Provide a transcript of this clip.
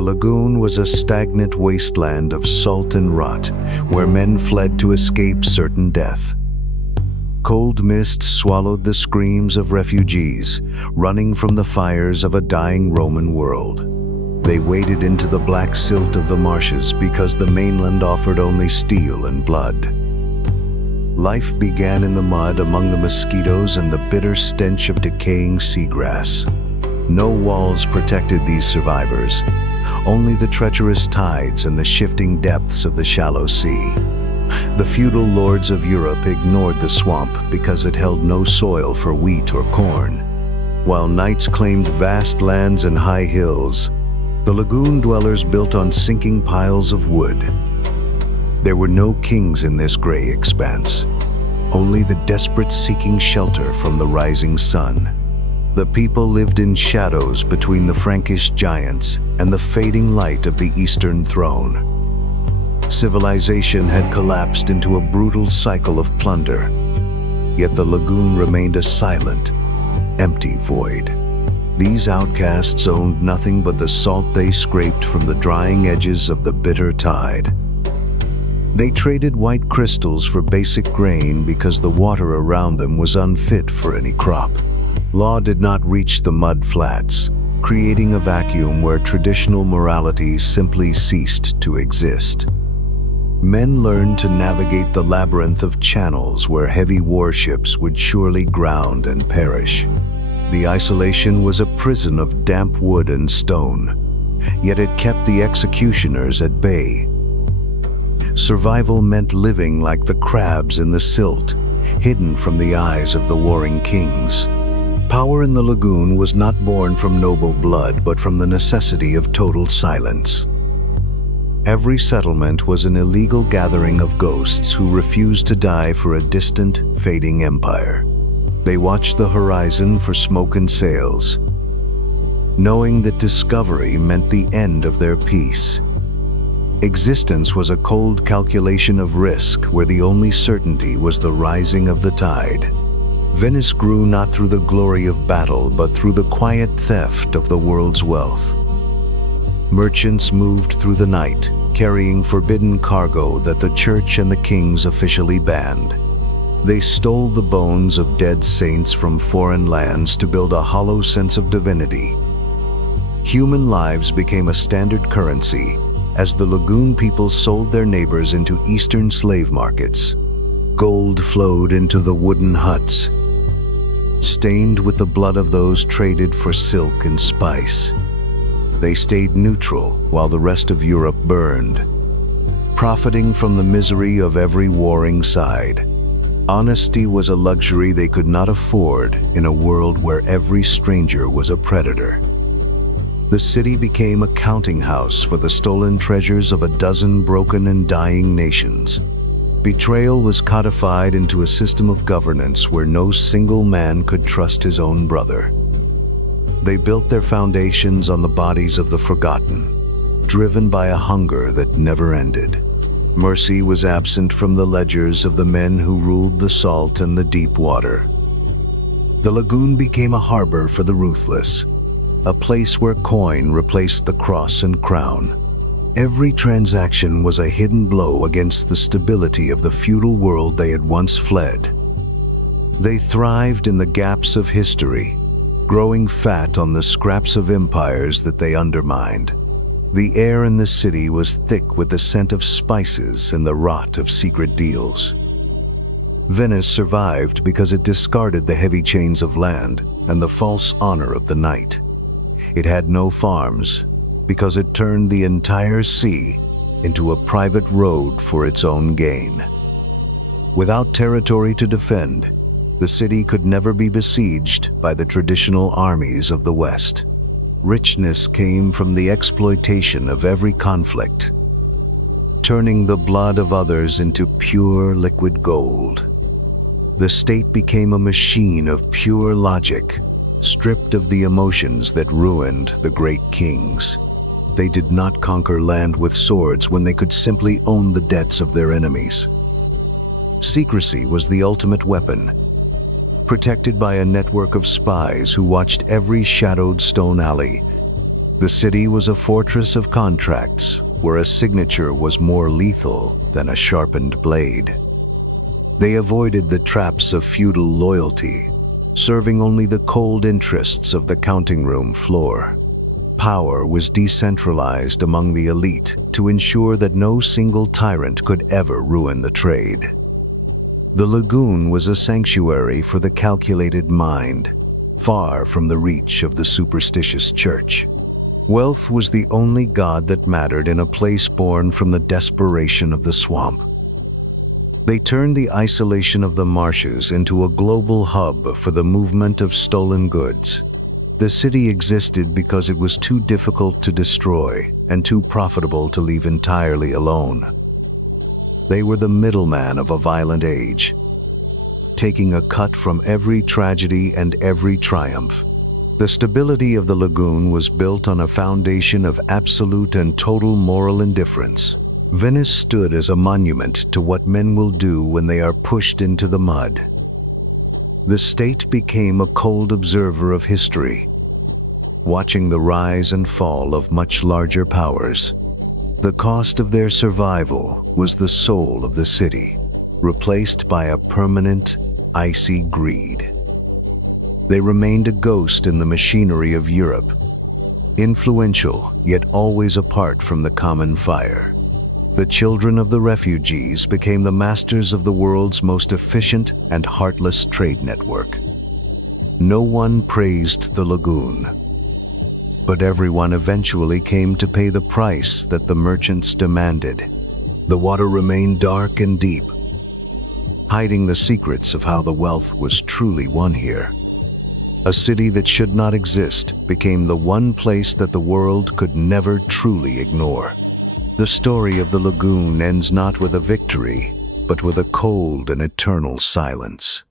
The lagoon was a stagnant wasteland of salt and rot, where men fled to escape certain death. Cold mist swallowed the screams of refugees, running from the fires of a dying Roman world. They waded into the black silt of the marshes because the mainland offered only steel and blood. Life began in the mud among the mosquitoes and the bitter stench of decaying seagrass. No walls protected these survivors, only the treacherous tides and the shifting depths of the shallow sea. The feudal lords of Europe ignored the swamp because it held no soil for wheat or corn. While knights claimed vast lands and high hills, the lagoon dwellers built on sinking piles of wood. There were no kings in this gray expanse, only the desperate seeking shelter from the rising sun. The people lived in shadows between the Frankish giants and the fading light of the Eastern throne. Civilization had collapsed into a brutal cycle of plunder, yet the lagoon remained a silent, empty void. These outcasts owned nothing but the salt they scraped from the drying edges of the bitter tide. They traded white crystals for basic grain because the water around them was unfit for any crop. Law did not reach the mud flats, creating a vacuum where traditional morality simply ceased to exist. Men learned to navigate the labyrinth of channels where heavy warships would surely ground and perish. The isolation was a prison of damp wood and stone, yet it kept the executioners at bay. Survival meant living like the crabs in the silt, hidden from the eyes of the warring kings. Power in the lagoon was not born from noble blood, but from the necessity of total silence. Every settlement was an illegal gathering of ghosts who refused to die for a distant, fading empire. They watched the horizon for smoke and sails, knowing that discovery meant the end of their peace. Existence was a cold calculation of risk where the only certainty was the rising of the tide. Venice grew not through the glory of battle, but through the quiet theft of the world's wealth. Merchants moved through the night, carrying forbidden cargo that the church and the kings officially banned. They stole the bones of dead saints from foreign lands to build a hollow sense of divinity. Human lives became a standard currency as the lagoon people sold their neighbors into eastern slave markets. Gold flowed into the wooden huts, stained with the blood of those traded for silk and spice. They stayed neutral while the rest of Europe burned, profiting from the misery of every warring side. Honesty was a luxury they could not afford in a world where every stranger was a predator. The city became a counting house for the stolen treasures of a dozen broken and dying nations. Betrayal was codified into a system of governance where no single man could trust his own brother. They built their foundations on the bodies of the forgotten, driven by a hunger that never ended. Mercy was absent from the ledgers of the men who ruled the salt and the deep water. The lagoon became a harbor for the ruthless, a place where coin replaced the cross and crown. Every transaction was a hidden blow against the stability of the feudal world they had once fled. They thrived in the gaps of history, growing fat on the scraps of empires that they undermined. The air in the city was thick with the scent of spices and the rot of secret deals. Venice survived because it discarded the heavy chains of land and the false honor of the knight. It had no farms because it turned the entire sea into a private road for its own gain. Without territory to defend, the city could never be besieged by the traditional armies of the West. Richness came from the exploitation of every conflict, turning the blood of others into pure liquid gold. The state became a machine of pure logic, stripped of the emotions that ruined the great kings. They did not conquer land with swords when they could simply own the debts of their enemies. Secrecy was the ultimate weapon, protected by a network of spies who watched every shadowed stone alley. The city was a fortress of contracts, where a signature was more lethal than a sharpened blade. They avoided the traps of feudal loyalty, serving only the cold interests of the counting room floor. Power was decentralized among the elite to ensure that no single tyrant could ever ruin the trade. The Lagoon was a sanctuary for the calculated mind, far from the reach of the superstitious church. Wealth was the only god that mattered in a place born from the desperation of the swamp. They turned the isolation of the marshes into a global hub for the movement of stolen goods. The city existed because it was too difficult to destroy and too profitable to leave entirely alone. They were the middleman of a violent age, taking a cut from every tragedy and every triumph. The stability of the Lagoon was built on a foundation of absolute and total moral indifference. Venice stood as a monument to what men will do when they are pushed into the mud. The state became a cold observer of history, watching the rise and fall of much larger powers. The cost of their survival was the soul of the city, replaced by a permanent, icy greed. They remained a ghost in the machinery of Europe, influential yet always apart from the common fire. The children of the refugees became the masters of the world's most efficient and heartless trade network. No one praised the Lagoon, but everyone eventually came to pay the price that the merchants demanded. The water remained dark and deep, hiding the secrets of how the wealth was truly won here. A city that should not exist became the one place that the world could never truly ignore. The story of the Lagoon ends not with a victory, but with a cold and eternal silence.